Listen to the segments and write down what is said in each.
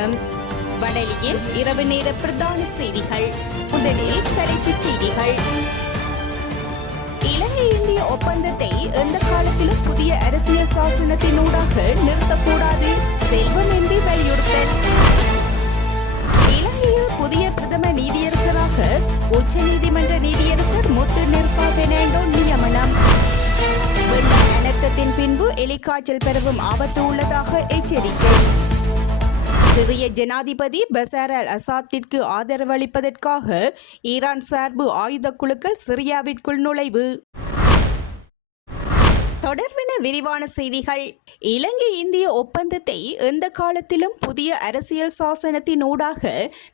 வணக்கம். வடலியில் இரவு நேர பிரதான செய்திகள். முதலில் தலைப்புச் செய்திகள். இலங்கை இந்திய ஒப்பந்தத்தை எந்த காலத்திலும் புதிய அரசியல் சாசனத்தினூடாக நிறுத்தக்கூடாது, செல்வம் எம்பி வலியுறுத்தல். இலங்கையில் புதிய பிரதம நீதியரசராக உச்சநீதிமன்ற நீதியரசர் முத்து நிர்பா பெர்னாண்டோ நியமனம். வெள்ள அனர்த்தத்தின் பின்பு எலிக்காய்ச்சல் பரவும் ஆபத்து உள்ளதாக எச்சரிக்கை. சிரிய ஜனாதிபதி பஷார் அல் அசாத்திற்கு ஆதரவளிப்பதற்காக ஈரான் சார்பு ஆயுத குழுக்கள் சிரியாவிற்குள் நுழைவு. தொடர்பான விரிவான செய்திகள். இலங்கை இந்திய ஒப்பந்தத்தை எந்த காலத்திலும் புதிய அரசியல் சாசனத்தின் ஊடாக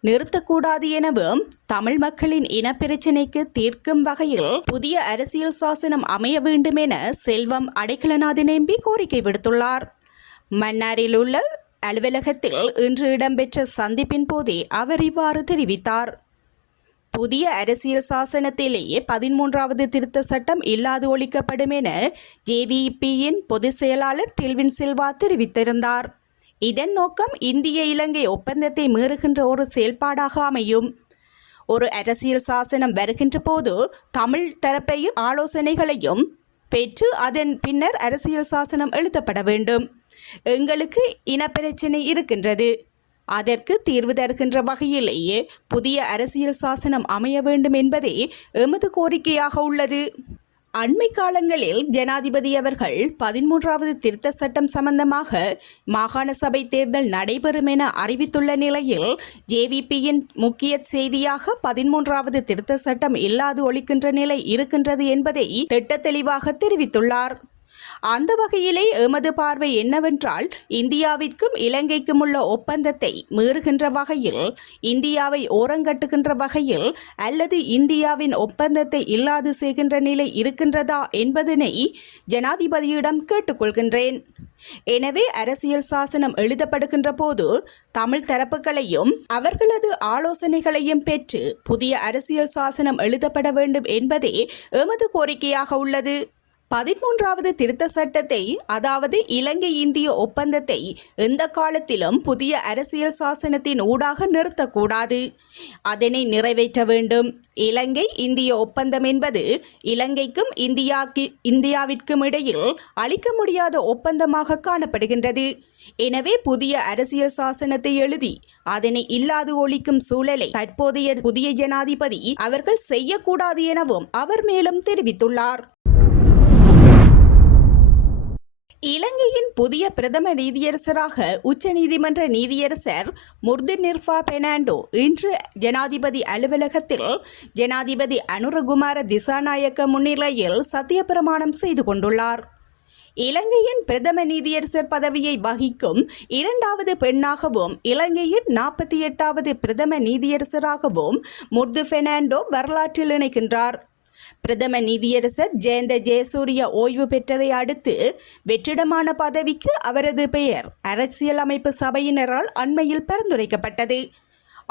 நிறுத்தக்கூடாது எனவும் தமிழ் மக்களின் இனப்பிரச்சினைக்கு தீர்க்கும் வகையில் புதிய அரசியல் சாசனம் அமைய வேண்டும் என செல்வம் அடைக்கலநாதன் எம்பி கோரிக்கை விடுத்துள்ளார். மன்னாரில் உள்ள அலுவலகத்தில் இன்று இடம்பெற்ற சந்திப்பின் போதே அவர் இவ்வாறு தெரிவித்தார். புதிய அரசியல் சாசனத்திலேயே 13வது திருத்த சட்டம் இல்லாது ஒழிக்கப்படும் என ஜேவிபியின் பொதுச் செயலாளர் டில்வின் சில்வா தெரிவித்திருந்தார். இதன் நோக்கம் இந்திய இலங்கை ஒப்பந்தத்தை மீறுகின்ற ஒரு செயல்பாடாக அமையும். ஒரு அரசியல் சாசனம் வருகின்ற போது தமிழ் தரப்பையும் ஆலோசனைகளையும் பெற்று அதன் பின்னர் அரசியல் சாசனம் எழுதப்பட வேண்டும். எங்களுக்கு இனப்பிரச்சினை இருக்கின்றது, அதற்கு தீர்வு தருகின்ற வகையிலேயே புதிய அரசியல் சாசனம் அமைய வேண்டும் என்பதே எமது கோரிக்கையாக உள்ளது. அண்மை காலங்களில் ஜனாதிபதி அவர்கள் 13வது திருத்த சட்டம் சம்பந்தமாக மாகாண சபை தேர்தல் நடைபெறும் என அறிவித்துள்ள நிலையில் ஜேவிபியின் முக்கிய செய்தியாக 13வது திருத்த சட்டம் இல்லாது ஒழிக்கின்ற நிலை இருக்கின்றது என்பதை திட்ட தெளிவாக தெரிவித்துள்ளார். அந்த வகையிலே எமது பார்வை என்னவென்றால், இந்தியாவிற்கும் இலங்கைக்கும் உள்ள ஒப்பந்தத்தை மீறுகின்ற வகையில், இந்தியாவை ஓரங்கட்டுகின்ற வகையில் அல்லது இந்தியாவின் ஒப்பந்தத்தை இல்லாது செய்கின்ற நிலை இருக்கின்றதா என்பதனை ஜனாதிபதியிடம் கேட்டுக்கொள்கின்றேன். எனவே அரசியல் சாசனம் எழுதப்படுகின்ற போது தமிழ் தரப்புகளையும் அவர்களது ஆலோசனைகளையும் பெற்று புதிய அரசியல் சாசனம் எழுதப்பட வேண்டும் என்பதே எமது கோரிக்கையாக உள்ளது. 13வது திருத்த சட்டத்தை, அதாவது இலங்கை இந்திய ஒப்பந்தத்தை எந்த காலத்திலும் புதிய அரசியல் சாசனத்தின் ஊடாக நிறுத்தக்கூடாது, அதனை நிறைவேற்ற வேண்டும். இலங்கை இந்திய ஒப்பந்தம் என்பது இலங்கைக்கும் இந்தியாவிற்கும் இடையில் அளிக்க முடியாத ஒப்பந்தமாக காணப்படுகின்றது. எனவே புதிய அரசியல் சாசனத்தை எழுதி அதனை இல்லாது ஒழிக்கும் சூழலை தற்போதைய புதிய ஜனாதிபதி அவர்கள் செய்யக்கூடாது எனவும் அவர் மேலும் தெரிவித்துள்ளார். இலங்கையின் புதிய பிரதம நீதியரசராக உச்சநீதிமன்ற நீதியரசர் முத்து நிர்பா பெர்னாண்டோ இன்று ஜனாதிபதி அலுவலகத்தில் ஜனாதிபதி அனுரகுமார திசாநாயக்க முன்னிலையில் சத்தியப்பிரமாணம் செய்து கொண்டுள்ளார். இலங்கையின் பிரதம நீதியரசர் பதவியை வகிக்கும் 2வது பெண்ணாகவும் இலங்கையின் 48வது பிரதம நீதியரசராகவும் முத்து பெர்னாண்டோ வரலாற்றில் இணைக்கின்றார். பிரதம நீதியரசர் ஜெயந்த ஜெயசூரிய ஓய்வு பெற்றதை அடுத்து வெற்றிடமான பதவிக்கு அவரது பெயர் அரசியலமைப்பு சபையினரால் அண்மையில் பரிந்துரைக்கப்பட்டது.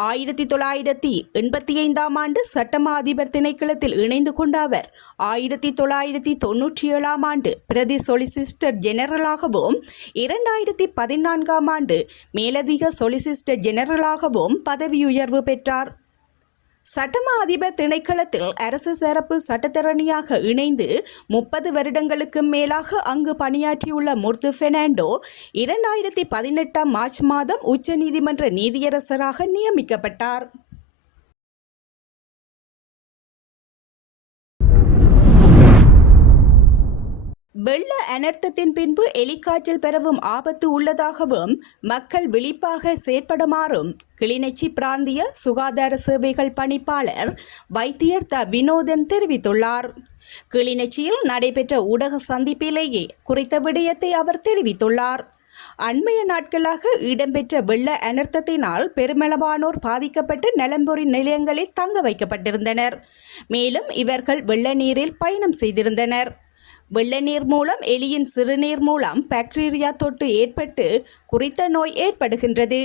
1985ஆம் ஆண்டு சட்டமா அதிபர் திணைக்களத்தில் இணைந்து கொண்ட அவர் 1997ஆம் ஆண்டு பிரதி சொலிசிஸ்டர் ஜெனரலாகவும் 2014ஆம் ஆண்டு மேலதிக சொலிசிஸ்டர் ஜெனரலாகவும் பதவியுயர்வு பெற்றார். சட்டமா அதிபர் திணைக்களத்தில் அரசு தரப்பு சட்டத்தரணியாக இணைந்து 30 வருடங்களுக்கு மேலாக அங்கு பணியாற்றியுள்ள முத்து பெர்னாண்டோ 2018ஆம் மார்ச் மாதம் உச்சநீதிமன்ற நீதியரசராக நியமிக்கப்பட்டார். வெள்ள அனர்த்தத்தின் பின்பு எலிக்காய்ச்சல் பரவும் ஆபத்து உள்ளதாகவும் மக்கள் விழிப்பாக செயற்படுமாறும் கிளிநொச்சி பிராந்திய சுகாதார சேவைகள் பணிப்பாளர் வைத்தியர் வினோதன் தெரிவித்துள்ளார். கிளிநொச்சியில் நடைபெற்ற ஊடக சந்திப்பிலேயே குறித்த விடயத்தை அவர் தெரிவித்துள்ளார். அண்மைய நாட்களாக இடம்பெற்ற வெள்ள அனர்த்தத்தினால் பெருமளவானோர் பாதிக்கப்பட்டு நலம்புரி நிலையங்களில் தங்க வைக்கப்பட்டிருந்தனர். மேலும் இவர்கள் வெள்ள நீரில் பயணம் செய்திருந்தனர். வெள்ள நீர் மூலம் எலியின் சிறுநீர் மூலம் பாக்டீரியா தொற்று ஏற்பட்டு குறித்த நோய் ஏற்படுகின்றது.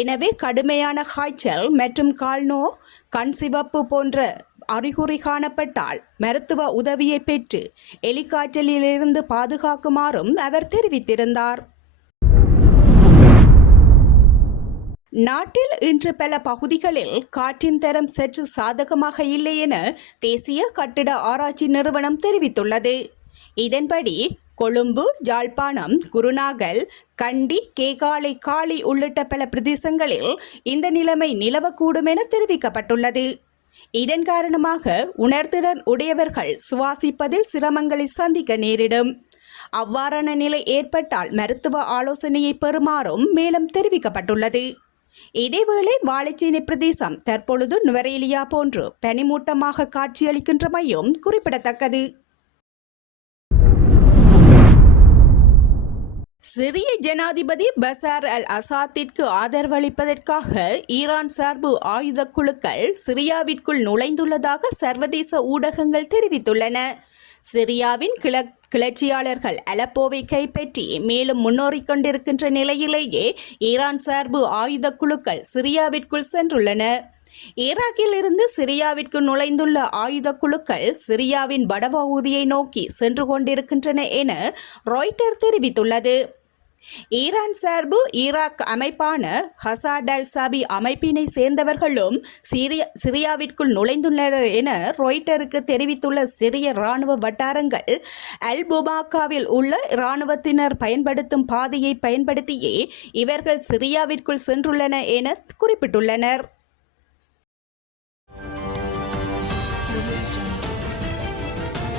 எனவே கடுமையான காய்ச்சல் மற்றும் கால்நோ, கண் சிவப்பு போன்ற அறிகுறி காணப்பட்டால் மருத்துவ உதவியை பெற்று எலிக்காய்ச்சலிலிருந்து பாதுகாக்குமாறும் அவர் தெரிவித்திருந்தார். நாட்டில் இன்று பல பகுதிகளில் காற்றின் தரம் சற்று சாதகமாக இல்லை என தேசிய கட்டிட ஆராய்ச்சி நிறுவனம் தெரிவித்துள்ளது. இதன்படி கொழும்பு, யாழ்ப்பாணம், குருநாகல், கண்டி, கேகாலை, காலி உள்ளிட்ட பல பிரதேசங்களில் இந்த நிலைமை நிலவக்கூடும் என தெரிவிக்கப்பட்டுள்ளது. இதன் காரணமாக உணர்திறன் உடையவர்கள் சுவாசிப்பதில் சிரமங்களை சந்திக்க நேரிடும். அவ்வாறான நிலை ஏற்பட்டால் மருத்துவ ஆலோசனையை பெறுமாறும் மேலும் தெரிவிக்கப்பட்டுள்ளது. இதேவேளை வாழைச்சேனை பிரதேசம் தற்பொழுது நுவரேலியா போன்று பனிமூட்டமாக காட்சியளிக்கின்றமையும் குறிப்பிடத்தக்கது. சிரிய ஜனாதிபதி பஷார் அல் அசாத்திற்கு ஆதரவளிப்பதற்காக ஈரான் சார்பு ஆயுத குழுக்கள் சிரியாவிற்குள் நுழைந்துள்ளதாக சர்வதேச ஊடகங்கள் தெரிவித்துள்ளன. சிரியாவின் கிளர்ச்சியாளர்கள் அலப்போவை கைப்பற்றி மேலும் முன்னேறிக் கொண்டிருக்கின்ற நிலையிலேயே ஈரான் சார்பு ஆயுத குழுக்கள் சிரியாவிற்குள் சென்றுள்ளன. ஈராக்கில் இருந்து சிரியாவிற்கு நுழைந்துள்ள ஆயுத குழுக்கள் சிரியாவின் வடபகுதியை நோக்கி சென்று கொண்டிருக்கின்றன என ராய்ட்டர் தெரிவித்துள்ளது. ஈரான் சார்பு ஈராக் அமைப்பான ஹசாட் அல் சாபி அமைப்பினை சேர்ந்தவர்களும் சிரியாவிற்குள் நுழைந்துள்ளனர் என ராய்ட்டருக்கு தெரிவித்துள்ள சிரிய இராணுவ வட்டாரங்கள் அல் புபாக்காவில் உள்ள இராணுவத்தினர் பயன்படுத்தும் பாதையை பயன்படுத்தியே இவர்கள் சிரியாவிற்குள் சென்றுள்ளனர் என குறிப்பிட்டுள்ளனர்.